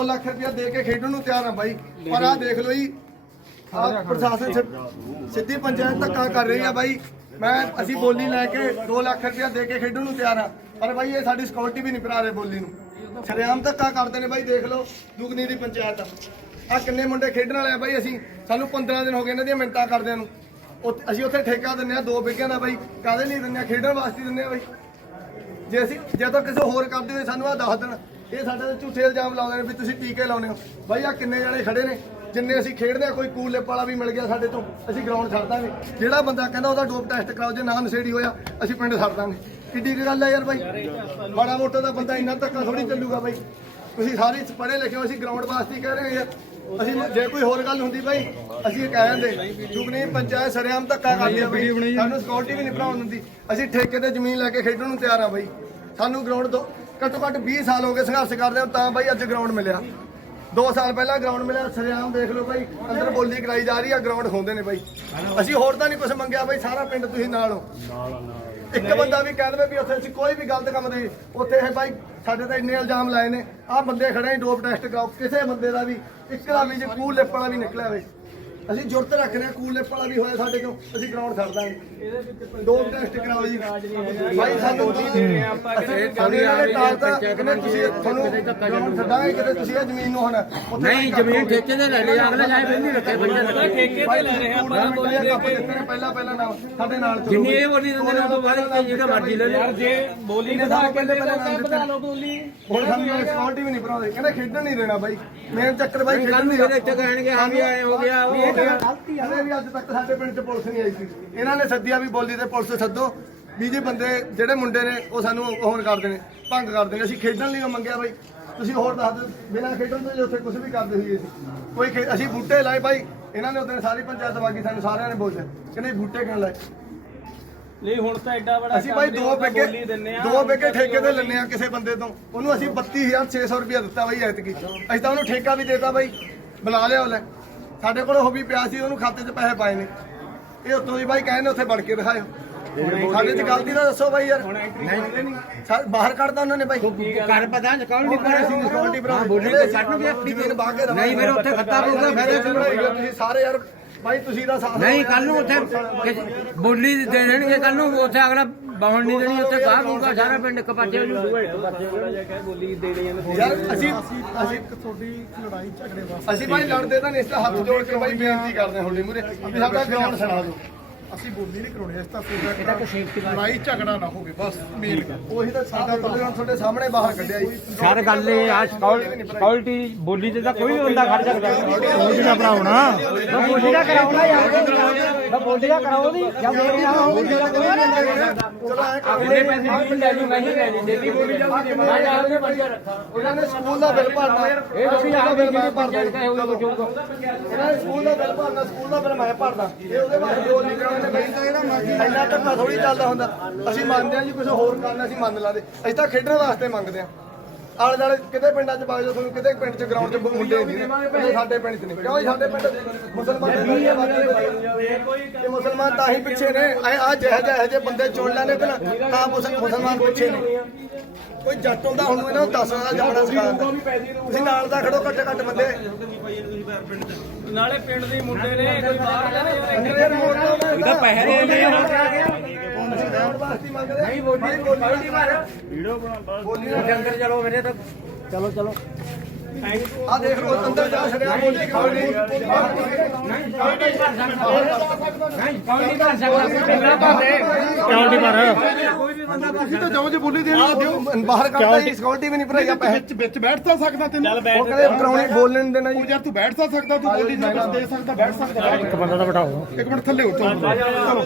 2 ਲੱਖ ਰੁਪਇਆ ਦੇ ਕੇ ਖੇਡਣ ਨੂੰ ਤਿਆਰ ਆ ਬਾਈ। ਪਰ ਆਹ ਦੇਖ ਲਓ ਜੀ, ਆਹ ਪ੍ਰਸ਼ਾਸਨ ਸਿ- ਸਿੱਧੀ ਪੰਚਾਇਤ ਧੱਕਾ ਕਰ ਰਹੀ ਆ ਬਾਈ। ਮੈਂ, ਅਸੀਂ ਬੋਲੀ ਲੈ ਕੇ 2 ਲੱਖ ਰੁਪਇਆ ਦੇ ਕੇ ਖੇਡਣ ਨੂੰ ਤਿਆਰ ਆ। ਪਰ ਬਾਈ, ਇਹ ਸਾਡੀ ਸਿਕਿਉਰਿਟੀ ਵੀ ਨਹੀਂ ਭਰਾ ਰਹੇ ਬੋਲੀ ਨੂੰ। ਸ਼ਰੇਆਮ ਧੱਕਾ ਕਰਦੇ ਨੇ ਬਾਈ, ਦੇਖ ਲਓ, ਦੁਗਨੀ ਦੀ ਪੰਚਾਇਤ। ਆ ਆ ਕਿੰਨੇ ਮੁੰਡੇ ਖੇਡਣ ਵਾਲੇ ਆ ਬਾਈ, ਅਸੀਂ, ਸਾਨੂੰ 15 ਦਿਨ ਹੋ ਗਏ ਇਹਨਾਂ ਦੀਆਂ ਮਿੰਟਾਂ ਕਰਦਿਆਂ ਨੂੰ। ਉੱਥੇ- ਅਸੀਂ ਉੱਥੇ ਠੇਕਾ ਦਿੰਨੇ ਆ, ਦੋ ਵਿਕਿਆਂ ਦਾ ਬਾਈ। ਕਾਹਦੇ ਲਈ ਦਿੰਨੇ ਆ? ਖੇਡਣ ਵਾਸਤੇ ਦਿੰਨੇ ਆ ਬਾਈ। ਜੇ ਅਸੀਂ, ਜੇ ਤਾਂ ਕਿਸੇ ਹੋਰ ਕਰਦੇ ਹੋਏ ਸਾਨੂੰ ਆ ਦੱਸ ਦੇਣ। ਇਹ ਸਾਡੇ ਤੇ ਝੂਠੇ ਇਲਜ਼ਾਮ ਲਾਉਂਦੇ ਨੇ ਵੀ ਤੁਸੀਂ ਟੀਕੇ ਲਾਉਨੇ ਹੋ। ਬਾਈ ਆ ਕਿੰਨੇ ਜਣੇ ਖੜੇ ਨੇ ਜਿੰਨੇ ਅਸੀਂ ਖੇਡਦੇ ਆ ਕੋਈ ਕੂਲ ਲਿਪ ਵਾਲਾ ਵੀ ਮਿਲ ਗਿਆ ਸਾਡੇ ਤੋਂ ਅਸੀਂ ਗਰਾਊਂਡ ਛੱਡ ਦਾਂਗੇ। ਜਿਹੜਾ ਬੰਦਾ ਕਹਿੰਦਾ ਉਹਦਾ ਡੋਪ ਟੈਸਟ ਕਰਾਓ ਜੇ ਨਾ ਨਸ਼ੇੜੀ ਹੋਇਆ ਅਸੀਂ ਪਿੰਡ ਛੱਡ ਦਾਂਗੇ। ਕਿੱਡੀ ਕੁ ਗੱਲ ਹੈ ਯਾਰ ਬਾਈ। ਮਾੜਾ ਮੋਟਾ ਦਾ ਬੰਦਾ ਇੰਨਾ ਧੱਕਾ ਥੋੜੀ ਚੱਲੂਗਾ ਬਾਈ। ਤੁਸੀਂ ਸਾਰੇ ਪੜ੍ਹੇ ਲਿਖੇ ਹੋ ਅਸੀਂ ਗਰਾਊਂਡ ਵਾਸਤੇ ਹੀ ਕਹਿ ਰਹੇ ਹਾਂ ਯਾਰ। ਅਸੀਂ ਜੇ ਕੋਈ ਹੋਰ ਗੱਲ ਹੁੰਦੀ ਬਾਈ ਅਸੀਂ ਇਹ ਕਹਿ ਜਾਂਦੇ ਜੁਗਨੀ ਪੰਚਾਇਤ ਸਰਿਆਮ ਧੱਕਾ ਕਰਦੀ ਆ ਬਾਈ। ਸਾਨੂੰ ਸਿਕਿਉਰਿਟੀ ਵੀ ਨਹੀਂ ਬਣਾਉਣ ਦਿੰਦੀ। ਅਸੀਂ ਠੇਕੇ ਤੇ ਜ਼ਮੀਨ ਲੈ ਕੇ ਖੇਡਣ ਨੂੰ ਤਿਆਰ ਆ ਬਾਈ। ਸਾਨੂੰ ਗਰਾਊਂਡ ਤੋਂ ਘੱਟੋ ਘੱਟ 20 ਸਾਲ ਹੋ ਗਏ ਸੰਘਰਸ਼ ਕਰਦੇ ਹਾਂ ਤਾਂ ਬਾਈ ਅੱਜ ਗਰਾਊਂਡ ਮਿਲਿਆ। 2 ਸਾਲ ਪਹਿਲਾਂ ਗਰਾਊਂਡ ਮਿਲਿਆ ਸਰਿਆਮ ਦੇਖ ਲਓ ਬਾਈ ਅੰਦਰ ਬੋਲੀ ਕਰਾਈ ਜਾ ਰਹੀ ਆ ਗਰਾਊਂਡ ਖੋਂਦੇ ਨੇ ਬਾਈ। ਅਸੀਂ ਹੋਰ ਤਾਂ ਨਹੀਂ ਕੁਝ ਮੰਗਿਆ ਬਾਈ ਸਾਰਾ ਪਿੰਡ ਤੁਸੀਂ ਨਾਲ ਹੋ। ਇੱਕ ਬੰਦਾ ਵੀ ਕਹਿ ਦੇਵੇ ਵੀ ਉੱਥੇ ਅਸੀਂ ਕੋਈ ਵੀ ਗਲਤ ਕੰਮ ਨਹੀਂ ਉੱਥੇ ਇਹ ਬਾਈ ਸਾਡੇ ਤੇ ਇੰਨੇ ਇਲਜ਼ਾਮ ਲਾਏ ਨੇ। ਆਹ ਬੰਦੇ ਖੜੇ ਡੋਪ ਟੈਸਟ ਕਰਾਓ ਕਿਸੇ ਬੰਦੇ ਦਾ ਵੀ ਇੱਕ ਦਾ ਵੀ ਜੇ ਕੂਲ ਲਿਪ ਵਾਲਾ ਵੀ ਨਿਕਲਿਆ ਹੋਵੇ। ਅਸੀਂ ਜੁਰਤ ਰੱਖਦੇ ਹਾਂ ਕੂਲ ਲਿਪ ਵਾਲਾ ਵੀ ਹੋਇਆ ਸਾਡੇ ਤੋਂ ਅਸੀਂ ਗਰਾਊਂਡ ਛੱਡ ਦਾਂਗੇ। ਡੋਪ ਟੈਸਟ ਕਰਾਓ ਜੀ ਬਾਈ ਸਾਨੂੰ ਸਾਨੂੰ ਇਹਨਾਂ ਨੇ ਟਾਲਤਾ ਕਹਿੰਦੇ ਤੁਸੀਂ ਤੁਹਾਨੂੰ ਗਰਾਊਂਡ ਛੱਡਾਂਗੇ ਕਿਤੇ ਤੁਸੀਂ ਇਹ ਜ਼ਮੀਨ ਨੂੰ ਹੁਣ ਉੱਥੇ ਨਹੀਂ ਜ਼ਮੀਨ ਠੇਕੇ ਤੇ ਲੈ ਲਈ ਅਗਲੇ ਜਾਏ ਬੰਦੀ ਰੱਖੇ ਬੰਦੇ। ਠੇਕੇ ਤੇ ਲੈ ਰਹੇ ਆਪਾਂ ਬੋਲੀ ਦੇ ਪਹਿਲਾਂ ਪਹਿਲਾਂ ਨਾਲ ਸਾਡੇ ਨਾਲ ਚਲੋ। ਜਿੰਨੀ ਇਹ ਬੋਲੀ ਦਿੰਦੇ ਨੇ ਉਹ ਤੋਂ ਬਾਅਦ ਜਿਹੜਾ ਮਰਜ਼ੀ ਲੈ ਲਓ। ਜੇ ਬੋਲੀ ਨੇ ਤਾਂ ਕਹਿੰਦੇ ਪਹਿਲਾਂ ਵਧਾ ਲਓ ਬੋਲੀ। ਹੁਣ ਸਾਨੂੰ ਸਕਿਉਰਟੀ ਵੀ ਨਹੀਂ ਬਣਾਉਂਦੇ ਕਹਿੰਦੇ ਖੇਡਣ ਨਹੀਂ ਦੇਣਾ ਬਾਈ। ਮੇਨ ਚੱਕਰ ਬਾਈ ਕੱਲ ਖੇਡਣ ਨਹੀਂ ਮੇਰੇ ਇੱਥੇ ਕਹਿਣਗੇ ਹਾਂ ਵੀ ਆਏ ਹੋ ਗਿਆ ਉਹ ਵੀ ਅੱਜ ਤੱਕ ਸਾਡੇ ਪਿੰਡ 'ਚ ਪੁਲਿਸ ਨਹੀਂ ਆਈ ਸੀ। ਇਹਨਾਂ ਨੇ ਸੱਦਿਆ ਵੀ ਬੋਲੀ ਤੇ ਪੁਲਿਸ ਸੱਦੋ। ਵੀ ਜੇ ਬੰਦੇ ਜਿਹੜੇ ਮੁੰਡੇ ਨੇ ਉਹ ਸਾਨੂੰ ਹੋਣ ਕਰਦੇ ਨੇ ਭੰਗ ਕਰਦੇ ਨੇ ਅਸੀਂ ਖੇਡਣ ਲਈ ਮੰਗਿਆ ਬਾਈ। ਤੁਸੀਂ ਹੋਰ ਦੱਸ ਦਿਓ। ਬਿਨਾਂ ਖੇਡਣ ਤੋਂ ਜੇ ਉੱਥੇ ਕੁਝ ਵੀ ਕਰਦੇ ਸੀ ਕੋਈ ਖੇ- ਅਸੀਂ ਬੂਟੇ ਲਾਏ ਬਾਈ। ਇਹਨਾਂ ਨੇ ਉਦੋਂ ਸਾਰੀ ਪੰਚਾਇਤ ਬਾਗੀ ਸਾਨੂੰ ਸਾਰਿਆਂ ਨੇ ਬੋਲਿਆ। ਕਹਿੰਦੇ ਬੂਟੇ ਕਿਉਂ ਲਾਏ? ਨਹੀਂ ਹੁਣ ਤਾਂ ਐਡਾ ਬੜਾ ਅਸੀਂ ਬਾਈ ਦੋ ਬੋਲੀ ਬੇਗੇ ਦਿੰਨੇ ਆ ਦੋ ਬੇਗੇ ਠੇਕੇ ਤੇ ਲੈਣੇ ਆ ਕਿਸੇ ਬੰਦੇ ਤੋਂ। ਉਹਨੂੰ ਅਸੀਂ 32600 ਰੁਪਇਆ ਦਿੱਤਾ ਬਾਈ ਐਤਕੀ। ਅਸੀਂ ਤਾਂ ਉਹਨੂੰ ਠੇਕਾ ਵੀ ਦੇਤਾ ਬਾਈ। ਬੁਲਾ ਲਿਆ ਉਹਲੇ ਸਾਡੇ ਕੋਲ ਉਹ ਵੀ ਪਿਆ ਸੀ ਉਹਨੂੰ ਖਾਤੇ 'ਚ ਪੈਸੇ ਪਾਏ ਨੇ। ਇਹ ਉੱਤੋਂ ਦੀ ਬਾਈ ਕਹਿੰਦੇ ਉੱਥੇ ਬਣ ਕੇ ਦਿਖਾਇਓ। ਸਾਡੇ 'ਚ ਗਲਤੀ ਤਾਂ ਦੱਸੋ ਬਾਈ ਯਾਰ। ਨਹੀਂ। ਸਾ- ਬਾਹਰ ਕੱਢਦਾ ਉਹਨਾਂ ਨੇ ਬਾਈ। ਕਰ ਪਤਾ ਕੌਣ ਨਹੀਂ ਪਰ ਅਸੀਂ ਸਿਕਿਉਰਿਟੀ ਬਣਾ ਬੋਲੀ ਤੇ ਛੱਡ ਨੂੰ ਗਿਆ ਜ਼ਮੀਨ ਬਾਹ ਕੇ ਨਹੀਂ ਮੇਰੇ ਉੱਥੇ ਖੱਤਾ ਪਊਗਾ ਫਿਰ ਤੁਸੀਂ ਸਾਰੇ ਯਾਰ ਬਾਈ ਤੁਸੀਂ ਦਾ ਸਾਥ ਨਹੀਂ ਕੱਲ ਨੂੰ ਉੱਥੇ ਬੋਲੀ ਦੇ ਦੇਣਗੇ ਕੱਲ ਨੂੰ ਉੱਥੇ ਅਗਲਾ ਬਾਹਣ ਨਹੀਂ ਦੇਣੀ ਉੱਥੇ ਕਾਹ ਪਊਗਾ ਸਾਰਾ ਪਿੰਡ ਕਪਾਚੇ ਹੋ ਜੂਗਾ ਦੇ ਦੇ ਯਾਰ ਅਸੀਂ ਅਸੀਂ ਤੁਹਾਡੀ ਲੜਾਈ ਝਗੜੇ ਵਾਸਤੇ ਅਸੀਂ ਭਾਈ ਲੜਦੇ ਤਾਂ ਨਹੀਂ ਇਸ ਤਾਂ ਹੱਥ ਜੋੜ ਕੇ ਭਾਈ ਬੇਨਤੀ ਕਰਦੇ ਹਾਂ ਤੁਹਾਡੀ ਮੂਰੇ ਵੀ ਸਾਡਾ ਗਰਾਊਂਡ ਛੜਾ ਦਿਓ। ਅਸੀਂ ਬੋਲੀ ਨਹੀਂ ਕਰਾਉਣੀ ਇਸ ਤਾਂ ਸੋਚਦਾ ਲੜਾਈ ਝਗੜਾ ਨਾ ਹੋਵੇ ਬਸ ਮੇਨ ਗੱਲ। ਉਹੀ ਤਾਂ ਸਾਡਾ ਤੁਹਾਡੇ ਤੁਹਾਡੇ ਸਾਹਮਣੇ ਬਾਹਰ ਕੱਢਿਆ ਜੀ। ਸਰ ਗੱਲ ਇਹ ਆ ਸਕਿਉਰਟੀ ਬੋਲੀ ਤੇ ਤਾਂ ਕੋਈ ਵੀ ਬੰਦਾ ਖੜ ਸਕਦਾ। ਬੋਲੀ ਦਾ ਭਰਾਉਣਾ ਬੋਲੀ ਦਾ ਕਰਾਉਣਾ ਯਾਰ। ਬੋਲੀ ਦਾ ਕਰਾਓ ਦੀ ਜਾਂ ਬੋਲੀ ਦਾ ਬੋਲੀ ਦਾ ਕੋਈ ਆਪਣੇ ਪੈਸੇ ਵੀ ਲੈ ਜੂ ਨਹੀਂ ਲੈ ਲਈ ਦਿੱਲੀ ਬੋਲੀ ਜਾਊਗੀ ਮੈਂ ਆਪਨੇ ਬੰਦੇ ਰੱਖਾ। ਉਹਨਾਂ ਨੇ ਸਕੂਲ ਦਾ ਬਿੱਲ ਭਰਨਾ। ਇਹ ਤੁਸੀਂ ਨੇ ਸਕੂਲ ਦਾ ਬਿੱਲ ਭਰਨਾ ਸਕੂਲ ਦਾ ਬਿੱਲ ਮੈਂ ਭਰਦਾ। ਇਹ ਉਹਦੇ ਬਾਅਦ ਜੋ ਲਿਖਣਾ ਉਹਨੇ ਬਈ ਤਾਂ ਜਿਹੜਾ ਮਰਜ਼ੀ ਇੰਨਾ ਧੱਕਾ ਥੋੜੀ ਚੱਲਦਾ ਹੁੰਦਾ। ਅਸੀਂ ਮੰਨਦੇ ਹਾਂ ਜੀ ਕੁਝ ਹੋਰ ਕਰਨਾ ਅਸੀਂ ਮੰਨ ਲਾਦੇ। ਅਸੀਂ ਤਾਂ ਖੇਡਣ ਵਾਸਤੇ ਮੰਗਦੇ ਹਾਂ। ਆਲੇ ਦੁਆਲੇ ਕਿਤੇ ਪਿੰਡਾਂ 'ਚ ਬਾਜੋ ਤੁਹਾਨੂੰ ਕਿਤੇ ਪਿੰਡ 'ਚ ਗਰਾਊਂਡ 'ਚ ਮੁੰਡੇ ਨਹੀਂ ਨੇ। ਸਾਡੇ ਪਿੰਡ 'ਚ ਨਹੀਂ। ਕਿਉਂ ਸਾਡੇ ਪਿੰਡ ਮੁਸਲਮਾਨ ਨਹੀਂ ਹੈ ਇਹ ਮੁਸਲਮਾਨ ਤਾਂ ਹੀ ਪਿੱਛੇ ਨੇ। ਆ ਜਿਹੇ ਜਿਹੇ ਜਿਹੇ ਬੰਦੇ ਚੁਣ ਲੈਣੇ ਤੇ ਨਾ ਤਾਂ ਮੁਸਲ- ਮੁਸਲਮਾਨ ਪਿੱਛੇ ਨੇ। ਕੋਈ ਜੱਟ ਹੁੰਦਾ ਹੁਣ ਇਹਨਾਂ ਨੂੰ ਦੱਸਣਾ ਦਾ ਜਮਣਾ ਸਿਖਾਉਂਦਾ ਤੁਸੀਂ ਨਾਲ ਦਾ ਖੜੋ ਘੱਟ ਘੱਟ ਬੰਦੇ। ਨਾਲੇ ਪਿੰਡ ਦੇ ਮੁੰਡੇ ਨੇ ਕੋਈ ਬਾਹਰ ਜਾਣੇ ਇਹਦਾ ਪੈਸੇ ਦੇ ਦੇ ਨਹੀਂ ਬੋਲੀ ਬੋਲੀ ਮਾਰ। ਬੋਲੀ ਅੰਦਰ ਚਲੋ ਮੇਰੇ ਤਾਂ ਚਲੋ ਚਲੋ। ਆ ਦੇਖ ਲਓ ਅੰਦਰ ਜਾ ਛੜਿਆ ਬੋਲੀ ਖਾਣੀ ਨਹੀਂ ਕੌਂਟੀ ਭਰ ਸਕਦਾ। ਪਿੰਡਾਂ ਭਾਵੇਂ ਕਿਉਂ ਨਹੀਂ ਪਰ ਕੋਈ ਵੀ ਬੰਦਾ ਭਰ ਤੁਸੀਂ ਤਾਂ ਜਾਓ ਜੇ ਬੋਲੀ ਦੇਣੀ ਤਾਂ ਦਿਓ ਬਾਹਰ ਕੱਢਦਾ ਜੀ ਸਿਕਿਉਰਿਟੀ ਵੀ ਨਹੀਂ ਭਰਾਈਆ ਪੈਸੇ। ਵਿੱਚ ਵਿੱਚ ਬੈਠ ਤਾਂ ਸਕਦਾ ਤੈਨੂੰ। ਉਹ ਕਹਿੰਦੇ ਕਰਾਉਣੇ ਬੋਲਣ ਨਹੀਂ ਦੇਣਾ ਜੀ। ਉਹ ਯਾਰ ਤੂੰ ਬੈਠ ਤਾਂ ਸਕਦਾ ਤੂੰ ਬੋਲੀ ਕੁਝ ਦੇ ਸਕਦਾ ਬੈਠ ਸਕਦਾ। ਇੱਕ ਬੰਦਾ ਤਾਂ ਬਿਠਾਓ। ਇੱਕ ਮਿੰਟ ਥੱਲੇ ਚਲੋ।